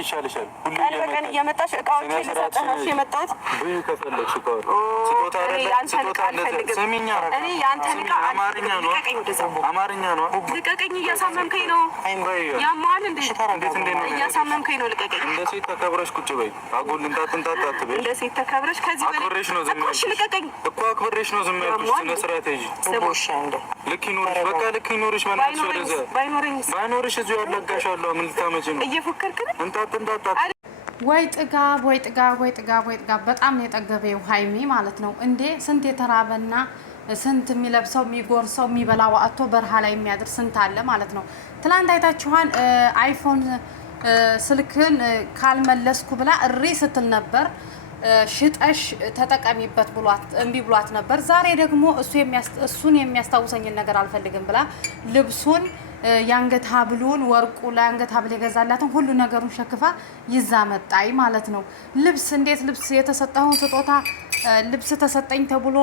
ይሻልሻል። ቀን በቀን እየመጣሽ እቃዎች እየሰጠሽ የመጣሁት ብዙ ከፈለግሽ እቃዎች ስጦታ አይደለም። ስሚኛ እኔ ያንተን እቃ አማርኛ ነው አማርኛ ነው። ልቀቀኝ፣ እያሳመምከኝ ነው። ያማል እንዴ? እያሳመምከኝ ነው። ልቀቀኝ። እንደ ሴት ተከብረሽ ቁጭ በይ። አጉል እንጣጥንጣጣ አትበይ። እንደ ሴት ተከብረሽ ከዚህ በላይ አክብሬሽ ነው ዝም ያልኩሽ። ልቀቀኝ እኮ አክብሬሽ ነው ዝም ያልኩሽ። ስነ ስርዓት ይዤ ልክ ይኖርሽ፣ በቃ ልክ ይኖርሽ። መናሽ ወደዛ ባይኖርሽ እዚሁ ያለጋሻለሁ። ምን ልታመጪ ነው? እየፎከርክ ነው። እንጣጥንጣጣ ወይ ጥጋብ ወይ ጥጋብ ወይ ጥጋብ ወይ ጥጋብ። በጣም የጠገበው ሀይሚ ማለት ነው እንዴ! ስንት የተራበና ስንት የሚለብሰው የሚጎርሰው የሚበላው አጥቶ በረሃ ላይ የሚያድር ስንት አለ ማለት ነው። ትላንት አይታችኋል። አይፎን ስልክን ካልመለስኩ ብላ እሪ ስትል ነበር። ሽጠሽ ተጠቀሚበት ብሏት እምቢ ብሏት ነበር። ዛሬ ደግሞ እሱን የሚያስታውሰኝን ነገር አልፈልግም ብላ ልብሱን የአንገት ሀብሉን ወርቁ ለአንገት ሀብል የገዛላትን ሁሉ ነገሩን ሸክፋ ይዛ መጣይ ማለት ነው። ልብስ እንዴት ልብስ የተሰጠውን ስጦታ ልብስ ተሰጠኝ ተብሎ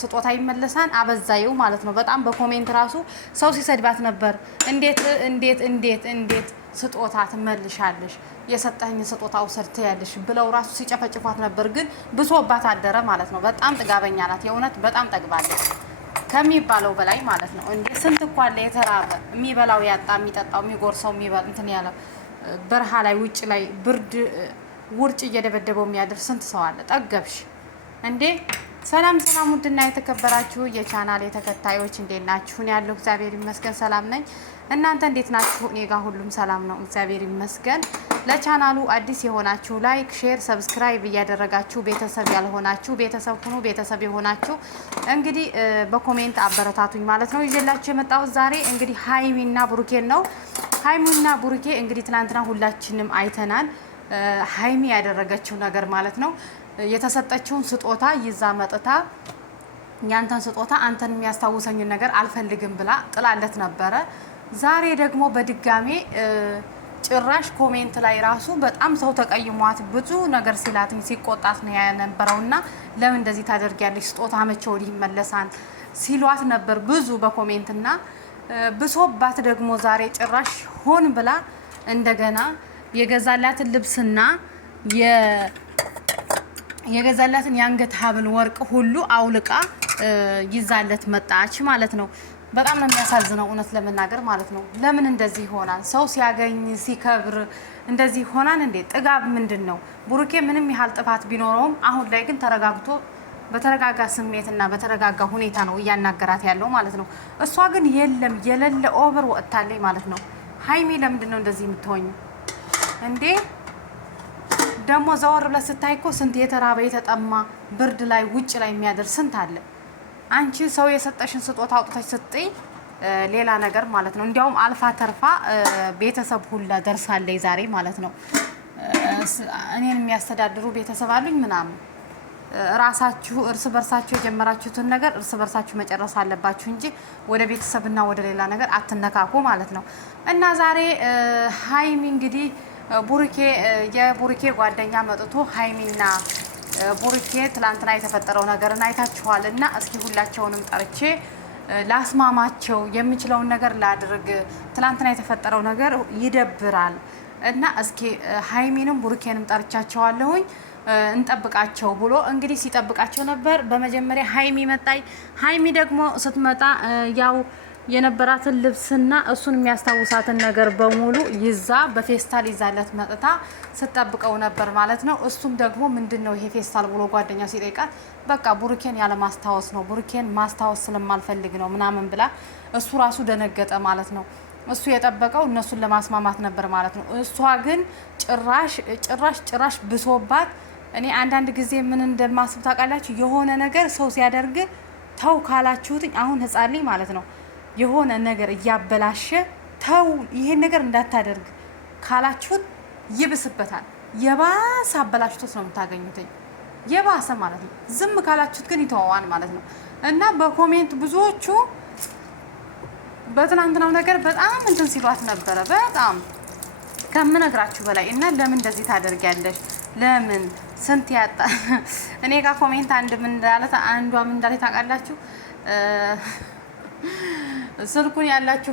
ስጦታ ይመለሳል? አበዛየው ማለት ነው። በጣም በኮሜንት ራሱ ሰው ሲሰድባት ነበር። እንዴት ስጦታ ትመልሻለሽ? የሰጠኝ ስጦታ ውሰድ ያለሽ ብለው ራሱ ሲጨፈጭፏት ነበር። ግን ብሶባት አደረ ማለት ነው። በጣም ጥጋበኛ ናት። የእውነት በጣም ጠግባለች ከሚባለው በላይ ማለት ነው። እንዴ ስንት እኮ አለ የተራበ የሚበላው ያጣ የሚጠጣው የሚጎርሰው እንትን ያለው በረሃ ላይ ውጭ ላይ ብርድ ውርጭ እየደበደበው የሚያድር ስንት ሰው አለ። ጠገብሽ እንዴ? ሰላም ውድና የተከበራችሁ የቻናሌ ተከታዮች እንዴት ናችሁ? እኔ ያለው እግዚአብሔር ይመስገን ሰላም ነኝ። እናንተ እንዴት ናችሁ? እኔ ጋር ሁሉም ሰላም ነው እግዚአብሔር ይመስገን። ለቻናሉ አዲስ የሆናችሁ ላይክ፣ ሼር፣ ሰብስክራይብ እያደረጋችሁ ቤተሰብ ያልሆናችሁ ቤተሰብ ሁኑ። ቤተሰብ የሆናችሁ እንግዲህ በኮሜንት አበረታቱኝ ማለት ነው። ይዤላችሁ የመጣሁት ዛሬ እንግዲህ ሀይሚና ብሩኬን ነው። ሀይሚና ብሩኬ እንግዲህ ትናንትና ሁላችንም አይተናል። ሀይሚ ያደረገችው ነገር ማለት ነው የተሰጠችውን ስጦታ ይዛ መጥታ ያንተን ስጦታ አንተን የሚያስታውሰኝን ነገር አልፈልግም ብላ ጥላለት ነበረ። ዛሬ ደግሞ በድጋሜ ጭራሽ ኮሜንት ላይ ራሱ በጣም ሰው ተቀይሟት ብዙ ነገር ሲላትኝ ሲቆጣት ነው ያነበረውና ለምን እንደዚህ ታደርጊያለሽ? ስጦታ መቼ ወዲህ ይመለሳል ሲሏት ነበር ብዙ በኮሜንትና ብሶባት ደግሞ ዛሬ ጭራሽ ሆን ብላ እንደገና የገዛላትን ልብስና የገዛላትን የአንገት ሀብል ወርቅ ሁሉ አውልቃ ይዛለት መጣች ማለት ነው። በጣም ነው የሚያሳዝነው እውነት ለመናገር ማለት ነው። ለምን እንደዚህ ይሆናል? ሰው ሲያገኝ ሲከብር እንደዚህ ይሆናል እንዴ? ጥጋብ ምንድን ነው? ብሩኬ ምንም ያህል ጥፋት ቢኖረውም አሁን ላይ ግን ተረጋግቶ በተረጋጋ ስሜትና በተረጋጋ ሁኔታ ነው እያናገራት ያለው ማለት ነው። እሷ ግን የለም የሌለ ኦቨር ወጥታለች ማለት ነው። ሀይሚ ለምንድን ነው እንደዚህ የምትሆኝ እንዴ? ደግሞ ዘወር ብለህ ስታይ እኮ ስንት የተራበ የተጠማ ብርድ ላይ ውጭ ላይ የሚያደር ስንት አለ። አንቺ ሰው የሰጠሽን ስጦታ አውጥተሽ ስትይ ሌላ ነገር ማለት ነው። እንዲያውም አልፋ ተርፋ ቤተሰብ ሁላ ደርሳለች ዛሬ ማለት ነው። እኔን የሚያስተዳድሩ ቤተሰብ አሉኝ ምናምን። ራሳችሁ እርስ በርሳችሁ የጀመራችሁትን ነገር እርስ በርሳችሁ መጨረስ አለባችሁ እንጂ ወደ ቤተሰብና ወደ ሌላ ነገር አትነካኩ ማለት ነው። እና ዛሬ ሀይሚ እንግዲህ የቡሩኬ ጓደኛ መጥቶ ሀይሚና ቡሩኬ ትላንትና የተፈጠረው ነገርን አይታችኋል። እና እስኪ ሁላቸውንም ጠርቼ ላስማማቸው የምችለውን ነገር ላድርግ። ትላንትና የተፈጠረው ነገር ይደብራል እና እስኪ ሀይሚንም ቡሩኬንም ጠርቻቸዋለሁኝ እንጠብቃቸው ብሎ እንግዲህ ሲጠብቃቸው ነበር። በመጀመሪያ ሀይሚ መጣይ። ሀይሚ ደግሞ ስትመጣ ያው የነበራትን ልብስና እሱን የሚያስታውሳትን ነገር በሙሉ ይዛ በፌስታል ይዛለት መጥታ ስትጠብቀው ነበር ማለት ነው። እሱም ደግሞ ምንድነው ይሄ ፌስታል ብሎ ጓደኛው ሲጠይቃት በቃ ቡሩኬን ያለ ማስታወስ ነው፣ ቡሩኬን ማስታወስ ስለማልፈልግ ነው ምናምን ብላ እሱ ራሱ ደነገጠ ማለት ነው። እሱ የጠበቀው እነሱን ለማስማማት ነበር ማለት ነው። እሷ ግን ጭራሽ ብሶባት። እኔ አንዳንድ ጊዜ ምን እንደማስብ ታውቃላችሁ? የሆነ ነገር ሰው ሲያደርግ ተው ካላችሁት አሁን ህፃን ልጅ ማለት ነው የሆነ ነገር እያበላሸ ተው ይሄን ነገር እንዳታደርግ ካላችሁት ይብስበታል። የባሰ አበላሽቶት ነው የምታገኙት፣ የባሰ ማለት ነው። ዝም ካላችሁት ግን ይተዋዋል ማለት ነው። እና በኮሜንት ብዙዎቹ በትናንትናው ነገር በጣም እንትን ሲሏት ነበረ፣ በጣም ከምነግራችሁ በላይ። እና ለምን እንደዚህ ታደርጊያለሽ? ለምን ስንት ያጣ እኔ ጋር ኮሜንት አንዷ ምን እንዳለ ታውቃላችሁ? ስልኩን ያላችሁ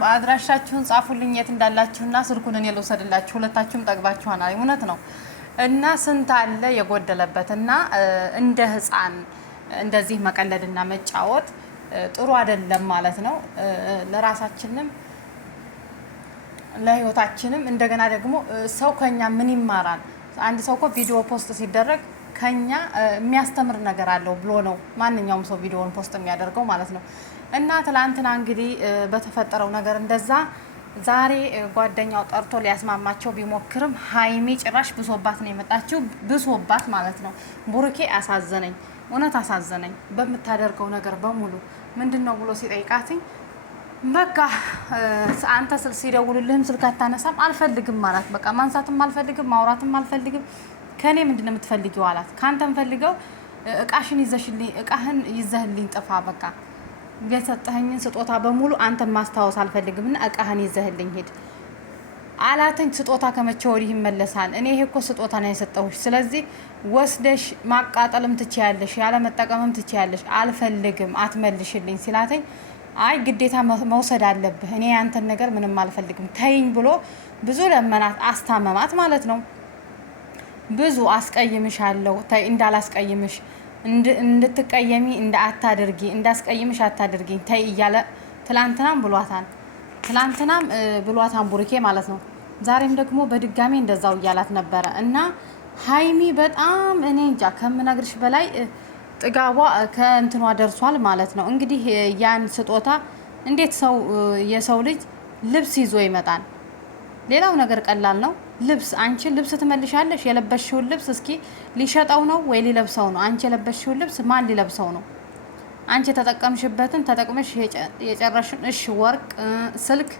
በአድራሻችሁን ጻፉልኝ የት እንዳላችሁና ስልኩን እኔ ልውሰድላችሁ። ሁለታችሁም ጠግባችኋል። እውነት ነው። እና ስንት አለ የጎደለበት እና እንደ ህፃን እንደዚህ መቀለድና መጫወት ጥሩ አይደለም ማለት ነው። ለራሳችንም ለህይወታችንም እንደገና ደግሞ ሰው ከኛ ምን ይማራል? አንድ ሰው እኮ ቪዲዮ ፖስት ሲደረግ ከኛ የሚያስተምር ነገር አለው ብሎ ነው ማንኛውም ሰው ቪዲዮውን ፖስት የሚያደርገው ማለት ነው። እና ትላንትና እንግዲህ በተፈጠረው ነገር እንደዛ ዛሬ ጓደኛው ጠርቶ ሊያስማማቸው ቢሞክርም ሀይሚ ጭራሽ ብሶባት ነው የመጣችው። ብሶባት ማለት ነው። ቡሩኬ አሳዘነኝ፣ እውነት አሳዘነኝ በምታደርገው ነገር በሙሉ። ምንድነው ብሎ ሲጠይቃትኝ በቃ አንተ ሲደውልልህም ስልክ አታነሳም፣ አልፈልግም ማለት በቃ ማንሳትም አልፈልግም ማውራትም አልፈልግም። ከኔ ምንድነው የምትፈልጊው አላት። ካንተ ፈልገው እቃህን ይዘህልኝ ጥፋ፣ በቃ የሰጠኸኝን ስጦታ በሙሉ አንተ ማስታወስ አልፈልግም እና እቃህን ይዘህልኝ ሂድ አላተኝ። ስጦታ ከመቼ ወዲህ ይመለሳል? እኔ ይሄ እኮ ስጦታ ነው የሰጠሁሽ፣ ስለዚህ ወስደሽ ማቃጠልም ትችያለሽ፣ ያለ መጠቀምም ትችያለሽ፣ አልፈልግም አትመልሽልኝ ሲላተኝ አይ ግዴታ መውሰድ አለብህ፣ እኔ ያንተን ነገር ምንም አልፈልግም ተይኝ ብሎ ብዙ ለመናት፣ አስታመማት ማለት ነው። ብዙ አስቀይምሻለሁ፣ ተይ እንዳላስቀይምሽ፣ እንድትቀየሚ እንዳታደርጊ፣ እንዳስቀይምሽ አታደርጊኝ ተይ እያለ ትላንትናም ብሏታን ቡሩኬ ማለት ነው። ዛሬም ደግሞ በድጋሚ እንደዛው እያላት ነበረ እና ሀይሚ በጣም እኔ እንጃ ከምነግርሽ በላይ ጥጋቧ ከእንትኗ ደርሷል ማለት ነው። እንግዲህ ያን ስጦታ እንዴት የሰው ልጅ ልብስ ይዞ ይመጣል? ሌላው ነገር ቀላል ነው። ልብስ አንቺ ልብስ ትመልሻለሽ። የለበሽውን ልብስ እስኪ ሊሸጠው ነው ወይ ሊለብሰው ነው? አንቺ የለበሽውን ልብስ ማን ሊለብሰው ነው? አንቺ ተጠቀምሽበትን ተጠቅመሽ የጨረሽን እሺ፣ ወርቅ፣ ስልክ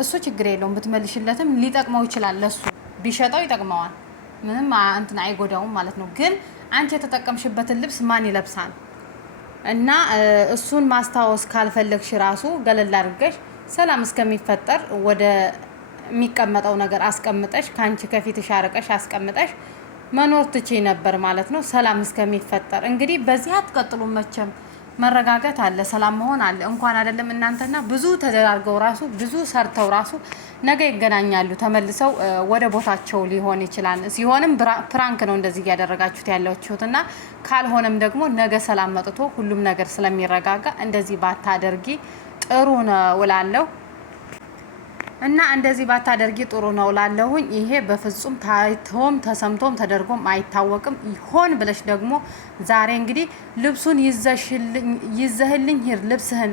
እሱ ችግር የለውም ብትመልሽለትም ሊጠቅመው ይችላል። ለሱ ቢሸጠው ይጠቅመዋል፣ ምንም እንትን አይጎዳውም ማለት ነው። ግን አንቺ የተጠቀምሽበትን ልብስ ማን ይለብሳል? እና እሱን ማስታወስ ካልፈለግሽ ራሱ ገለል አድርገሽ ሰላም እስከሚፈጠር ወደ የሚቀመጠው ነገር አስቀምጠሽ ከአንቺ ከፊትሽ አርቀሽ አስቀምጠሽ መኖር ትችይ ነበር ማለት ነው። ሰላም እስከሚፈጠር እንግዲህ በዚህ አትቀጥሉም መቼም። መረጋጋት አለ፣ ሰላም መሆን አለ። እንኳን አይደለም እናንተና ብዙ ተደራርገው ራሱ ብዙ ሰርተው ራሱ ነገ ይገናኛሉ ተመልሰው ወደ ቦታቸው ሊሆን ይችላል። ሲሆንም ፕራንክ ነው እንደዚህ እያደረጋችሁት ያላችሁትና ካልሆነም ደግሞ ነገ ሰላም መጥቶ ሁሉም ነገር ስለሚረጋጋ እንደዚህ ባታደርጊ ጥሩ ነው እላለሁ። እና እንደዚህ ባታደርጊ ጥሩ ነው እላለሁኝ። ይሄ በፍጹም ታይቶም ተሰምቶም ተደርጎም አይታወቅም። ይሆን ብለሽ ደግሞ ዛሬ እንግዲህ ልብሱን ይዘህልኝ ሂድ ልብስህን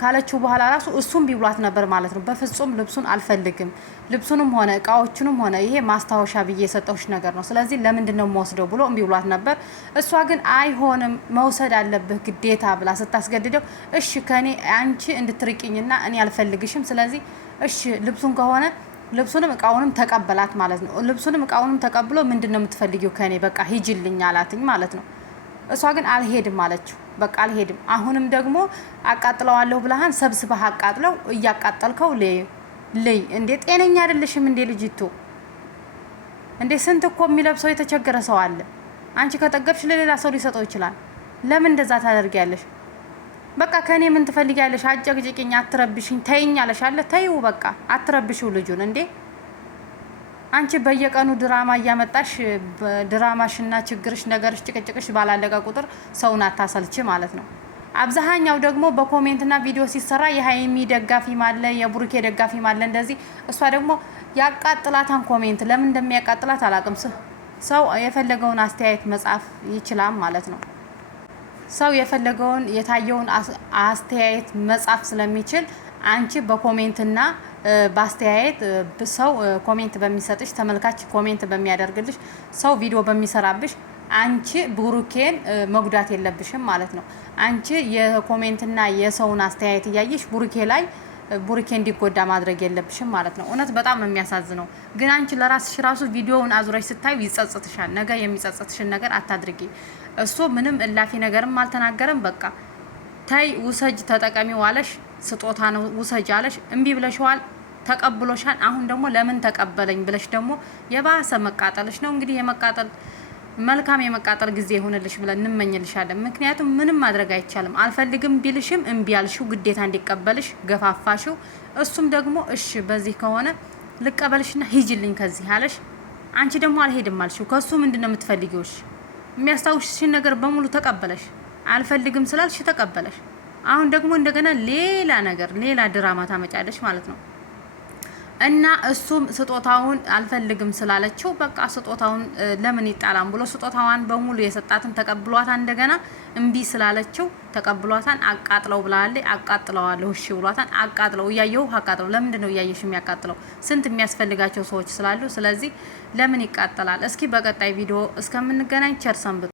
ካለችው በኋላ ራሱ እሱም ቢብሏት ነበር ማለት ነው። በፍጹም ልብሱን አልፈልግም፣ ልብሱንም ሆነ እቃዎቹንም ሆነ ይሄ ማስታወሻ ብዬ የሰጠሁሽ ነገር ነው፣ ስለዚህ ለምንድን ነው የምወስደው ብሎ ቢብሏት ነበር። እሷ ግን አይሆንም መውሰድ አለብህ ግዴታ ብላ ስታስገድደው እሺ ከኔ አንቺ እንድትርቂኝና እኔ አልፈልግሽም፣ ስለዚህ እሺ ልብሱን ከሆነ ልብሱንም እቃውንም ተቀበላት ማለት ነው። ልብሱንም እቃውንም ተቀብሎ ምንድን ነው የምትፈልጊው ከኔ በቃ ሂጂልኝ አላትኝ ማለት ነው። እሷ ግን አልሄድም አለችው። በቃ አልሄድም። አሁንም ደግሞ አቃጥለዋለሁ ብለሃን ሰብስበህ አቃጥለው። እያቃጠልከው ለይ እንዴ ጤነኛ አይደለሽም እንዴ ልጅቱ? እንዴ ስንት እኮ የሚለብሰው የተቸገረ ሰው አለ። አንቺ ከጠገብሽ ለሌላ ሰው ሊሰጠው ይችላል። ለምን እንደዛ ታደርጊያለሽ? በቃ ከኔ ምን ትፈልጊያለሽ? አጨቅጭቅኝ፣ አትረብሽኝ፣ ተይኝ አለሽ አለ። ተይው በቃ አትረብሽው ልጁን እንዴ። አንቺ በየቀኑ ድራማ እያመጣሽ ድራማሽና ችግርሽ ነገርሽ ጭቅጭቅሽ ባላለቀ ቁጥር ሰውን አታሰልች ማለት ነው። አብዛኛው ደግሞ በኮሜንትና ቪዲዮ ሲሰራ የሀይሚ ደጋፊ ማለ የቡሩኬ ደጋፊ ማለ እንደዚህ። እሷ ደግሞ ያቃጥላታን ኮሜንት ለምን እንደሚያቃጥላት አላውቅም። ሰው የፈለገውን አስተያየት መጻፍ ይችላል ማለት ነው። ሰው የፈለገውን የታየውን አስተያየት መጻፍ ስለሚችል አንቺ በኮሜንትና በአስተያየት ሰው ኮሜንት በሚሰጥሽ ተመልካች ኮሜንት በሚያደርግልሽ ሰው ቪዲዮ በሚሰራብሽ አንቺ ቡሩኬን መጉዳት የለብሽም ማለት ነው። አንቺ የኮሜንትና የሰውን አስተያየት እያየሽ ቡሩኬ እንዲጎዳ ማድረግ የለብሽም ማለት ነው። እውነት በጣም የሚያሳዝነው ግን አንቺ ለራስሽ ራሱ ቪዲዮውን አዙረሽ ስታዩ ይጸጽትሻል። ነገ የሚጸጽትሽን ነገር አታድርጊ። እሱ ምንም እላፊ ነገርም አልተናገረም። በቃ ታይ ውሰጅ ተጠቀሚ ዋለሽ፣ ስጦታ ነው ውሰጅ አለሽ፣ እምቢ ብለሽዋል፣ ተቀብሎሻል። አሁን ደግሞ ለምን ተቀበለኝ ብለሽ ደግሞ የባሰ መቃጠልሽ ነው። እንግዲህ የመቃጠል መልካም የመቃጠል ጊዜ ይሁንልሽ ብለን እንመኝልሻለን። ምክንያቱም ምንም ማድረግ አይቻልም። አልፈልግም ቢልሽም እምቢ ያልሽው ግዴታ እንዲቀበልሽ ገፋፋሽው። እሱም ደግሞ እሺ በዚህ ከሆነ ልቀበልሽና ሂጂልኝ ከዚህ አለሽ። አንቺ ደግሞ አልሄድም አልሽው። ከሱ ምንድነው የምትፈልጊው? የሚያስታውሽሽን ነገር በሙሉ ተቀበለሽ። አልፈልግም ስላልሽ ተቀበለሽ። አሁን ደግሞ እንደገና ሌላ ነገር ሌላ ድራማ ታመጫለሽ ማለት ነው። እና እሱም ስጦታውን አልፈልግም ስላለችው በቃ ስጦታውን ለምን ይጣላም ብሎ ስጦታዋን በሙሉ የሰጣትን ተቀብሏታን። እንደገና እምቢ ስላለችው ተቀብሏታን። አቃጥለው ብላለች። አቃጥለዋለሁ እሺ ብሏታን። አቃጥለው እያየሁ አቃጥለው። ለምንድን ነው እያየሽ የሚያቃጥለው? ስንት የሚያስፈልጋቸው ሰዎች ስላሉ። ስለዚህ ለምን ይቃጠላል? እስኪ በቀጣይ ቪዲዮ እስከምንገናኝ ቸር ሰንብቱ።